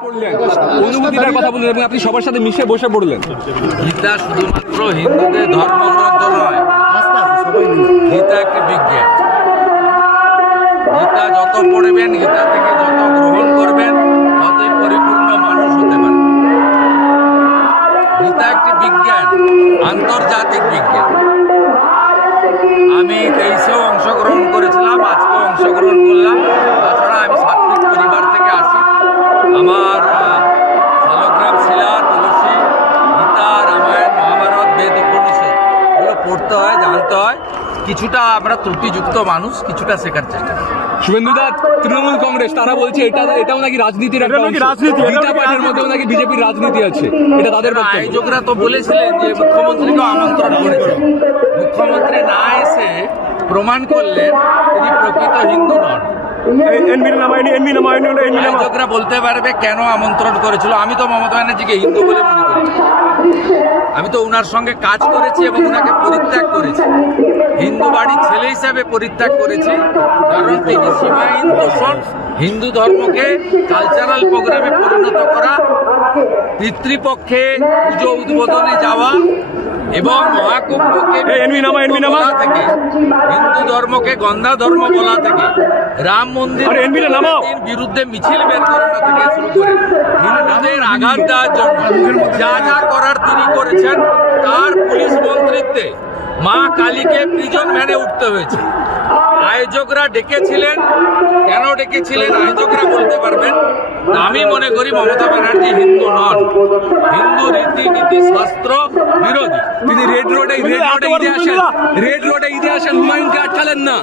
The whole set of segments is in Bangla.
অনুভূতিটার কথা বললেন এবং আপনি সবার সাথে মিশে বসে পড়লেন। গীতা শুধুমাত্র হিন্দুদের ধর্মগ্রন্থ নয়, গীতা একটি বিজ্ঞান। গীতা যত পড়বেন, গীতা থেকে যত গ্রহণ করবেন, ততই পরিপূর্ণ মানুষ হতে পারবেন। গীতা একটি বিজ্ঞান, আন্তর্জাতিক বিজ্ঞান। আমি 23-এও অংশগ্রহণ করেছিলাম, আজকেও অংশগ্রহণ করলাম। তাছাড়া আমি সাত্বিক পরিবার থেকে আসি। আমার শালগ্রাম, শিলা, তুলসী, গীতা, রামায়ণ, মহাভারত, বেদ, উপনিষদ এগুলো পড়তে হয়, জানতে হয়। কিছুটা আমরা ত্রুটিযুক্ত মানুষ, কিছুটা শেখার চেষ্টা করি। শুভেন্দু দা, তৃণমূল কংগ্রেস তারা বলছে এটাও নাকি রাজনীতির একটা অংশ। গীতা পাঠের মধ্যেও নাকি বিজেপির রাজনীতি আছে, এটা তাদের আয়োজকরা তো বলেছিলেন যে মুখ্যমন্ত্রীকেও আমন্ত্রণ করেছেন। মুখ্যমন্ত্রী না এসে প্রমাণ করলেন তিনি প্রকৃত হিন্দু নন। আয়োজকরা বলতে পারবে কেন আমন্ত্রণ করেছিল। আমি তো মমতা ব্যানার্জিকে হিন্দু বলে মনে করি। আমি তো উনার সঙ্গে কাজ করেছি এবং উনাকে পরিত্যাগ করেছি। হিন্দু বাড়ির ছেলে হিসাবে পরিত্যাগ করেছি, কারণ তিনি সীমাহীন দূষণ, হিন্দু ধর্মকে কালচারাল প্রোগ্রামে পরিণত করা, পিতৃপক্ষে পুজো উদ্বোধনে যাওয়া এবং মহাকুম্ভকে বলা থেকে, হিন্দু ধর্মকে গন্ধা ধর্ম বলা থেকে, রাম মন্দির বিরুদ্ধে মিছিল বের করানো থেকে শুরু করে হিন্দুদের আঘাত দেওয়ার জন্য যা যা করার তিনি করেছেন, তার পুলিশ মন্ত্রিত্বে মা কালীকে প্রিজন ভ্যানে উঠতে হয়েছে। আয়োজকরা ডেকেছিলেন, কেন ডেকেছিলেন আয়োজকরা বলতে পারবেন। আমি মনে করি মমতা ব্যানার্জি হিন্দু নন, হিন্দু রীতিনীতি শাস্ত্র বিরোধী। তিনি রেড রোডে ঈদে আসেন, হুমায়ুনকে আটকালেন না।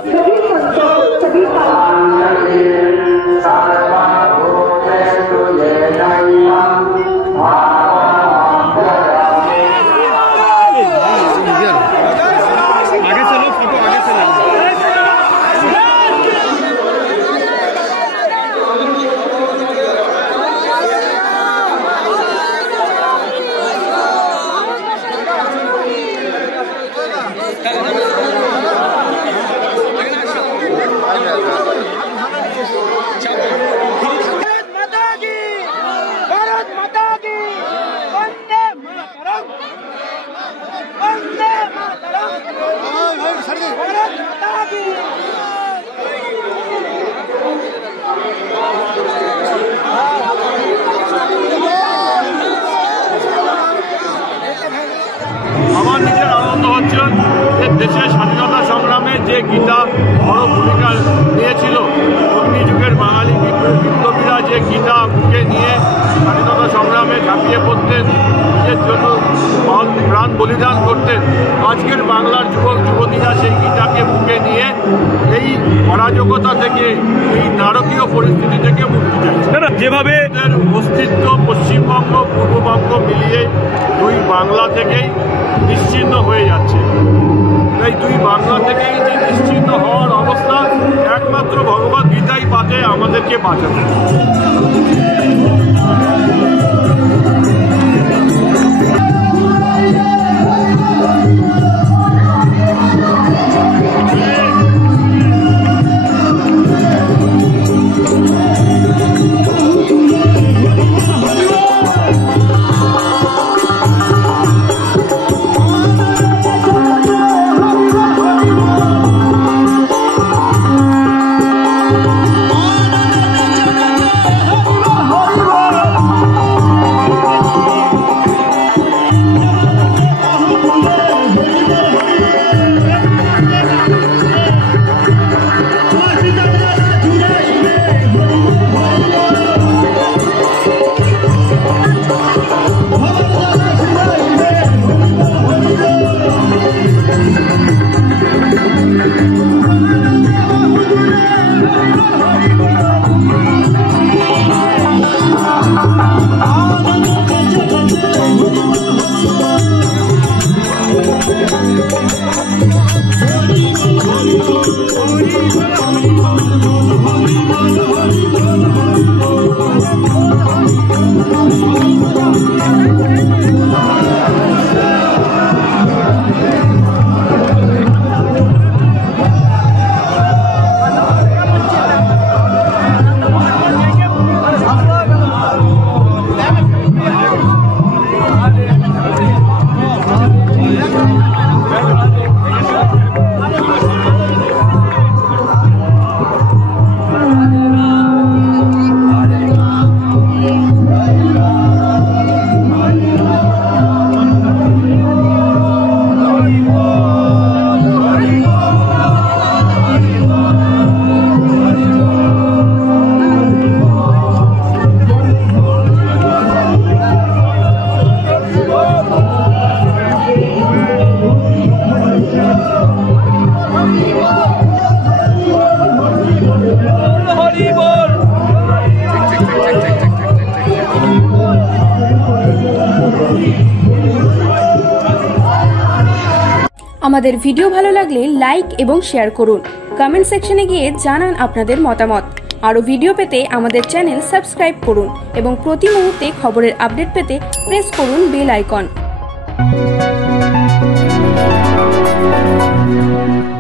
আমার নিজের আনন্দ হচ্ছে যে দেশের স্বাধীনতা সংগ্রামে যে গীতা বড় ভূমিকা নিয়েছিল, অগ্নিযুগের বাঙালি বিপ্লবীরা যে গীতা বুকে নিয়ে স্বাধীনতা সংগ্রামে ঝাঁপিয়ে পড়তেন, নিজের জন্য প্রাণ বলিদান করতেন, আজকের বাংলার যুবক যুবতীরা সেই গীতাকে বুকে নিয়ে এই অরাজকতা থেকে, এই নারকীয় পরিস্থিতি থেকে মুক্তি চাইছে। যেভাবে অস্তিত্ব পশ্চিমবঙ্গ পূর্ববঙ্গ মিলিয়ে দুই বাংলা থেকেই নিশ্চিহ্ন হয়ে যাচ্ছে। এই দুই বাংলা থেকেই যে নিশ্চিহ্ন হওয়ার অবস্থা, একমাত্র ভগবদ গীতাই পাতে আমাদেরকে বাঁচাতে। Oh আমাদের ভিডিও ভালো লাগলে লাইক এবং শেয়ার করুন। কমেন্ট সেকশনে গিয়ে জানান আপনাদের মতামত। আরও ভিডিও পেতে আমাদের চ্যানেল সাবস্ক্রাইব করুন এবং প্রতি মুহূর্তে খবরের আপডেট পেতে প্রেস করুন বেল আইকন।